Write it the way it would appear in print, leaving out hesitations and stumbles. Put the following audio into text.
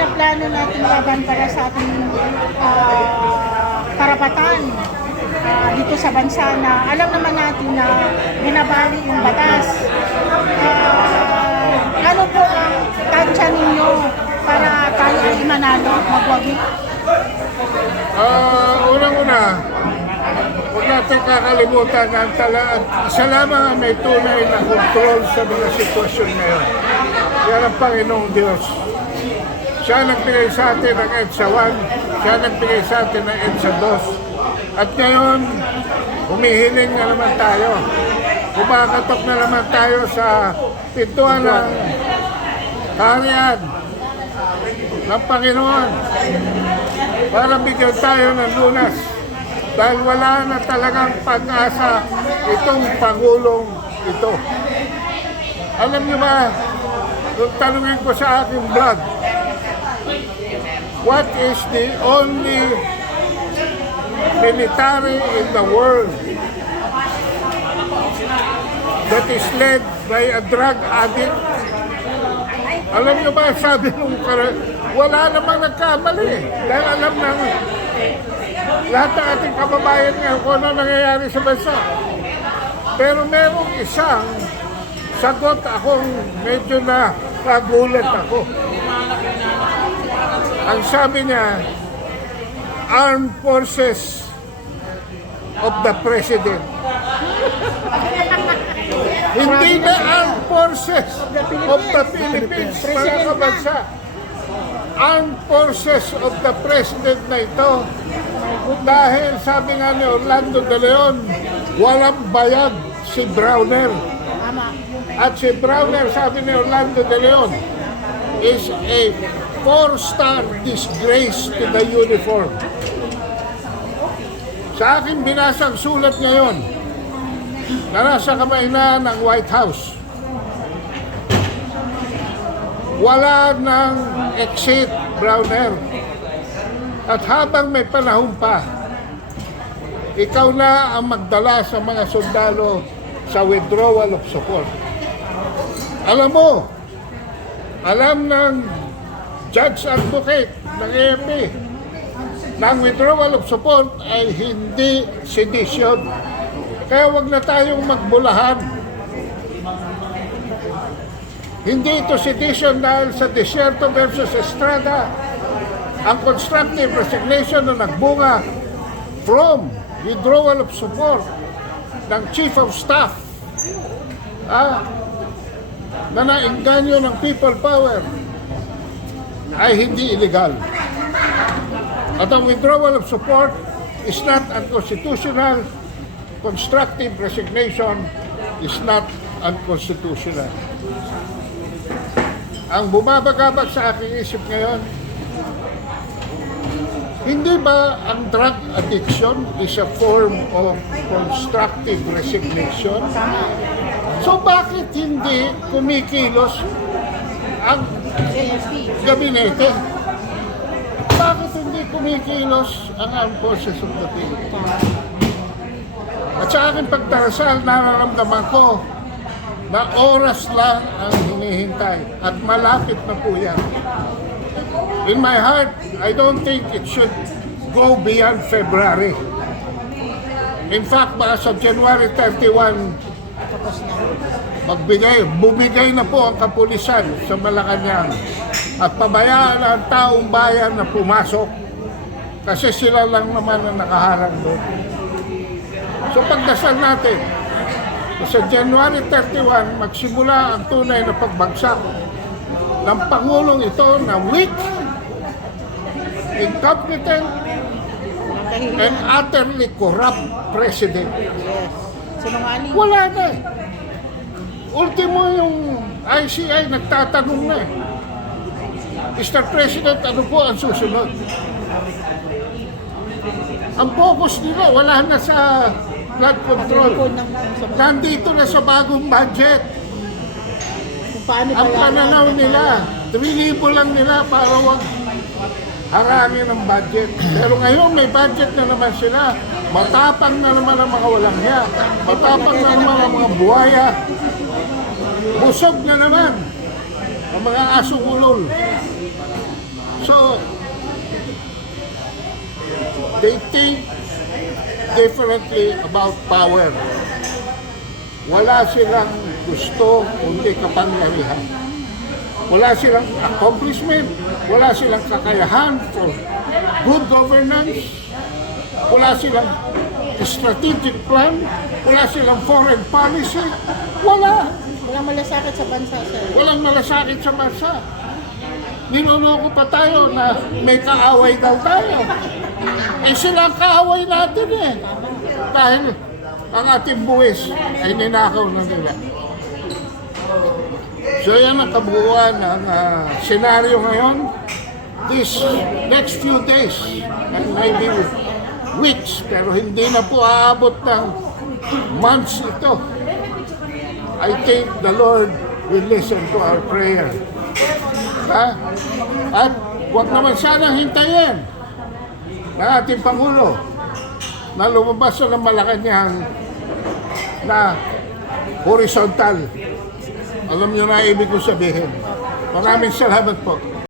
pinaplano natin laban para sa ating karapatan dito sa bansa na alam naman natin na binabali yung batas. Ano po ang tansya ninyo para tayo ay manalo at magwagi? Unang-una, huwag natin kakalimutan na isa lamang ang may tunay na kontrol sa mga sitwasyon ngayon. Yan ang Panginoong Diyos. Siya nagbigay sa atin ng EDSA 1, siya nagbigay sa atin ng EDSA 2. At ngayon, humihiling na naman tayo. Kumakatok na naman tayo sa pintuan ng kaharian ng Panginoon para bigyan tayo ng lunas. Dahil wala na talagang pag-asa itong Pangulong ito. Alam niyo ba, kung tanungin ko sa aking vlog, what is the only military in the world that is led by a drug addict? Alam niyo ba, sabi nung wala namang nagkamali. Dahil alam na lahat ng ating kababayan ngayon kung ano nangyayari sa bansa. Pero merong isang sagot akong medyo na kagulat ako. Ang sabi niya, Armed Forces of the President. Hindi na Armed Forces of the Philippines, mga kabansa. Armed Forces of the President na ito. Dahil sabi nga ni Orlando de Leon, walang bayad si Browner. At si Browner, sabi ni Orlando de Leon, is a 4-star disgrace to the uniform. Sa aking binasang sulat ngayon, na nasa kamay na ng White House, wala ng exit, Browner. At habang may panahon pa, ikaw na ang magdala sa mga sundalo sa withdrawal of support. Alam mo, alam ng Judge Advocate ng AFP na ang withdrawal of support ay hindi sedition. Kaya wag na tayong magbulahan. Hindi ito sedition dahil sa Desierto versus Estrada, ang constructive resignation na nagbunga from withdrawal of support ng Chief of Staff na nainganyo ng people power ay hindi illegal. At ang withdrawal of support is not unconstitutional. Constructive resignation is not unconstitutional. Ang bumabagabag sa aking isip ngayon, hindi ba ang drug addiction is a form of constructive resignation? So bakit hindi kumikilos ang gabinete? Bakit hindi kumikilos ang Armed Forces of the Philippines? At sa aking pagdarasal, nararamdaman ko na oras lang ang hinihintay at malapit na po yan. In my heart, I don't think it should go beyond February. In fact, baka sa January 31, bumigay na po ang kapulisan sa Malacanang at pabayaan ang taong bayan na pumasok kasi sila lang naman ang nakaharang doon. So pagdasal natin, sa January 31, magsimula ang tunay na pagbagsak ng Pangulong ito na weak, incompetent, and utterly corrupt president. Wala na eh. Ultimo yung ICI nagtatanong na eh. Mr. President, ano po ang susunod? Ang focus nila, wala na sa flood control. Nandito na sa bagong budget. Ang pananaw nila, 3,000 lang nila para wag harangin ang budget. Pero ngayon may budget na naman sila. Matapang na naman ang mga walang hiya. Matapang na naman ang mga buhaya. Busog na naman ang mga asong ulol. They think differently about power. Wala silang gusto kundi kapangyarihan. Wala silang accomplishment. Wala silang kakayahan for good governance. Wala silang strategic plan. Wala silang foreign policy. Wala. Walang malasakit sa bansa, sir. Walang malasakit sa bansa. Niloloko pa tayo na may kaaway daw tayo. Eh sila ang kaaway natin eh. Dahil ang ating buwis ay ninakaw na nila. So yan ang kabuuan ng senaryo ngayon. This next few days and maybe weeks, pero hindi na po aabot ng months ito. I think the Lord will listen to our prayer. Ha? At huwag naman sanang hintayin ng ating Pangulo na lumabas na ng Malacanang na horizontal. Alam niyo na ibig ko sabihin. Maraming salamat po.